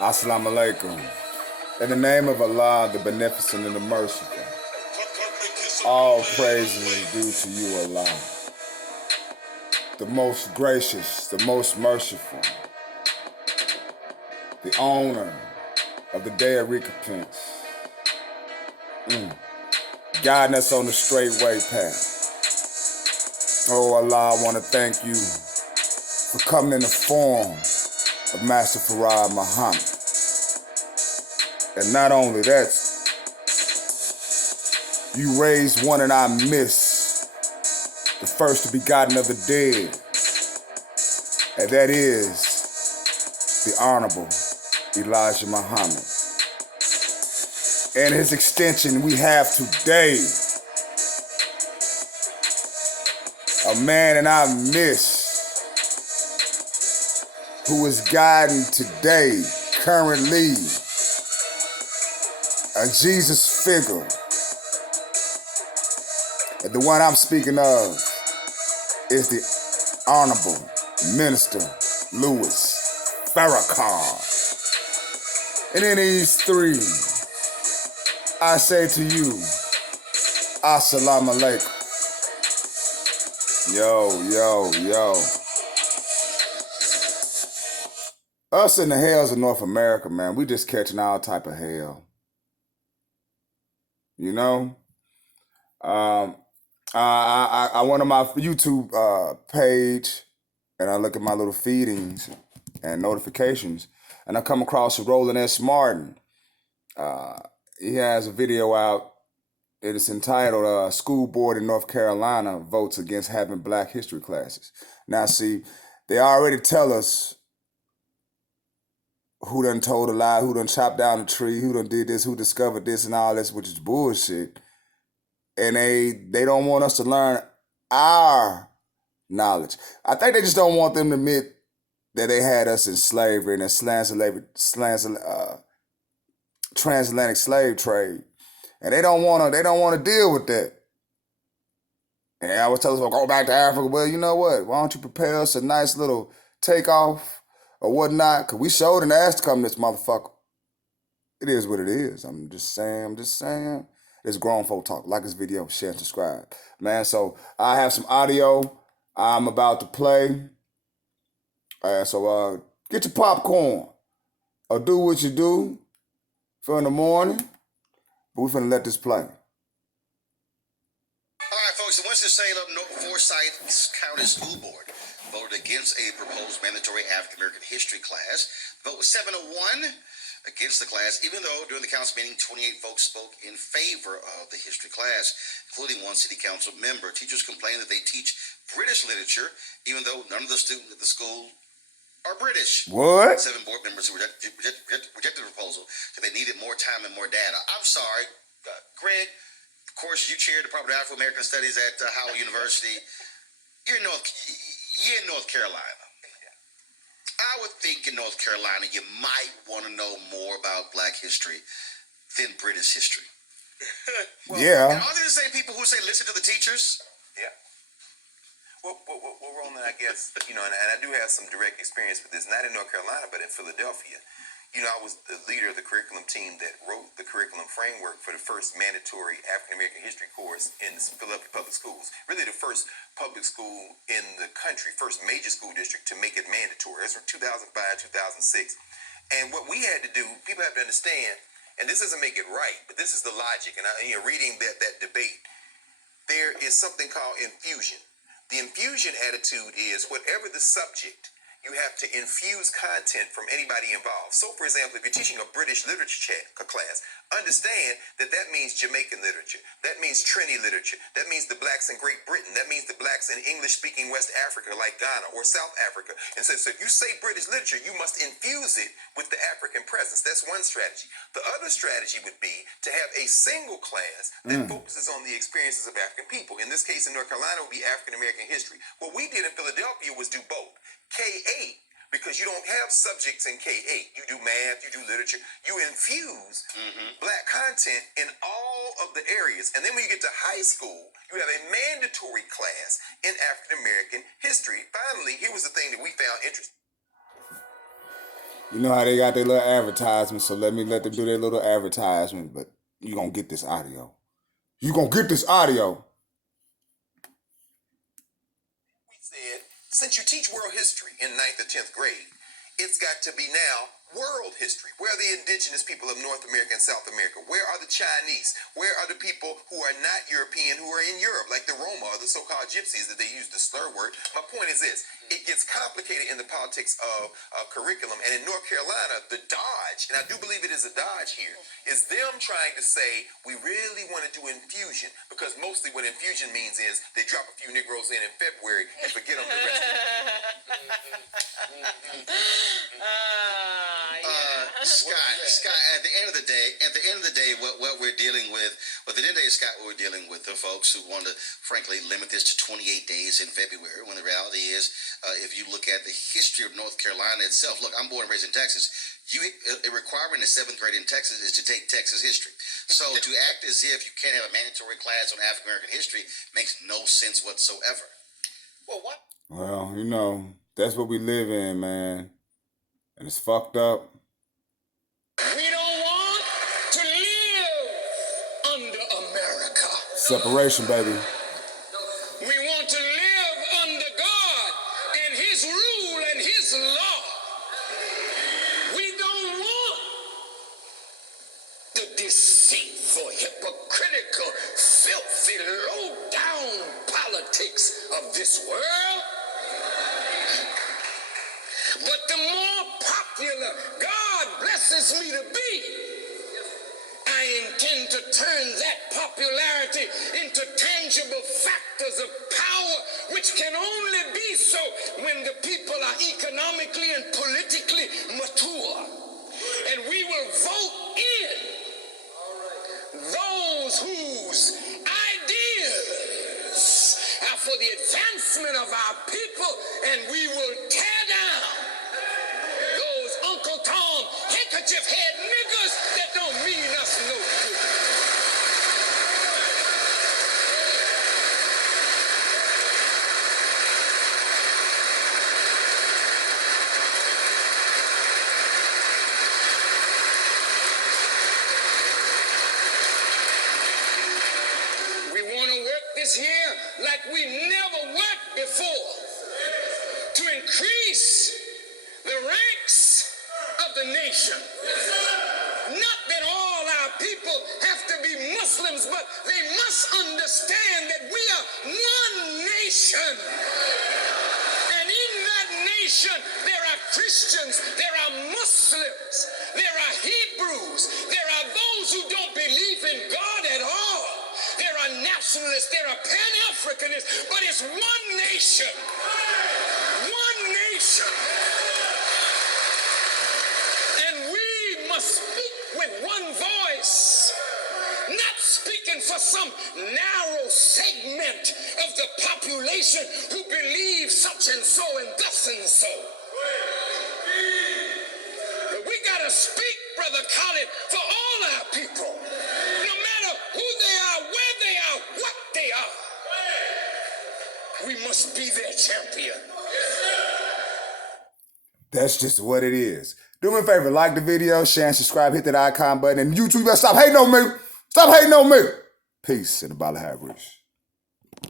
Assalamu alaikum. In the name of Allah, the Beneficent and the Merciful, all praises is due to you, Allah, the most gracious, the most merciful, the owner of the day of recompense, guiding us on the straight way path. Oh Allah, I want to thank you for coming in the form of Master Farad Muhammad. And not only that, you raised one in our midst, the first begotten of the dead, and that is the Honorable Elijah Muhammad. And his extension we have today, a man in our midst who is guiding today, currently, a Jesus figure. And the one I'm speaking of is the Honorable Minister Louis Farrakhan. And in these three, I say to you, Assalamu alaikum. Yo. Us in the hells of North America, man, we just catching all type of hell. You know? I went on my YouTube page and I look at my little feedings and notifications, and I come across Roland S. Martin. He has a video out. It is entitled School Board in North Carolina Votes Against Having Black History Classes. Now, see, they already tell us who done told a lie, who done chopped down a tree, who done did this, who discovered this and all this, which is bullshit. And they don't want us to learn our knowledge. I think they just don't want them to admit that they had us in slavery and transatlantic slave trade. And they don't want to deal with that. And I was telling us, well, go back to Africa. Well, you know what? Why don't you prepare us a nice little takeoff or whatnot? Because we showed and asked to come to this motherfucker. It is what it is. I'm just saying. It's grown folk talk. Like this video, share and subscribe. Man, so I have some audio I'm about to play. So get your popcorn or do what you do for in the morning. But we're finna let this play. All right, folks, the Winston-Salem Forsyth County School Board voted against a proposed mandatory African-American history class. The vote was 7-1 against the class, even though during the council meeting, 28 folks spoke in favor of the history class, including one city council member. Teachers complained that they teach British literature, even though none of the students at the school are British. What? 7 board members who rejected the proposal, so they needed more time and more data. I'm sorry, Greg. Of course, you chair the Department of Afro-American Studies at Howard University. You're in North Carolina. I would think in North Carolina you might want to know more about Black history than British history. Yeah. And aren't they the same people who say listen to the teachers? Yeah. Well, Roland, I guess, and I do have some direct experience with this, not in North Carolina, but in Philadelphia. I was the leader of the curriculum team that wrote the curriculum framework for the first mandatory African-American history course in Philadelphia Public Schools. Really the first public school in the country, first major school district to make it mandatory. That's from 2005, 2006. And what we had to do, people have to understand, and this doesn't make it right, but this is the logic. And reading that debate, there is something called infusion. The infusion attitude is whatever the subject, you have to infuse content from anybody involved. So, for example, if you're teaching a British literature class, understand that means Jamaican literature. That means Trini literature. That means the blacks in Great Britain. That means the blacks in English-speaking West Africa like Ghana or South Africa. And so if you say British literature, you must infuse it with the African presence. That's one strategy. The other strategy would be to have a single class that focuses on the experiences of African people. In this case, in North Carolina, it would be African-American history. What we did in Philadelphia was do both. K-8, because you don't have subjects in K-8. You do math, you do literature. You infuse Black content in all of the areas. And then when you get to high school, you have a mandatory class in African-American history. Finally, here was the thing that we found interesting. You know how they got their little advertisement, so let them do their little advertisement, but you gonna get this audio. You gonna get this audio. We said, since you teach world history in 9th or 10th grade, it's got to be now world history. Where are the indigenous people of North America and South America? Where are the Chinese? Where are the people who are not European, who are in Europe, like the Roma or the so-called gypsies that they use the slur word? My point is this. It gets complicated in the politics of curriculum. And in North Carolina, the dodge, and I do believe it is a dodge here, is them trying to say, we really want to do infusion. Because mostly what infusion means is they drop a few Negroes in February and forget them the rest of the year. Scott, at the end of the day, what we're dealing with, Scott, what we're dealing with are folks who want to, frankly, limit this to 28 days in February, when the reality is, if you look at the history of North Carolina itself, look, I'm born and raised in Texas. A requirement in 7th grade in Texas is to take Texas history. So to act as if you can't have a mandatory class on African American history makes no sense whatsoever. Well, what? Well, you know, that's what we live in, man. And it's fucked up. We don't want to live under America. Separation, baby. We want to live under God and His rule and His law. We don't want the deceitful, hypocritical, filthy, low-down politics of this world. But the more popular God blesses me to be, I intend to turn that popularity into tangible factors of power, which can only be so when the people are economically and politically mature. And we will vote in those whose ideas are for the advancement of our people, and we will tear down those Uncle Tom handkerchief head niggas that don't mean us no good. We want to work this year like we never worked before to increase the ranks of the nation. Not that all our people have to be Muslims, but they must understand that we are one nation. And in that nation, there are Christians, there are Muslims, there are Hebrews, there are those who don't believe in God at all. There are nationalists, there are Pan-Africanists, but it's one nation. One nation. And we must speak with one voice, not speaking for some narrow segment of the population who believe such and so and thus and so. But we gotta speak, Brother Khalid, for all our people, no matter who they are, where they are, what they are. We must be their champion. That's just what it is. Do me a favor, like the video, share and subscribe, hit that icon button, and YouTube, you better stop hating on me. Stop hating on me. Peace and a bottle of high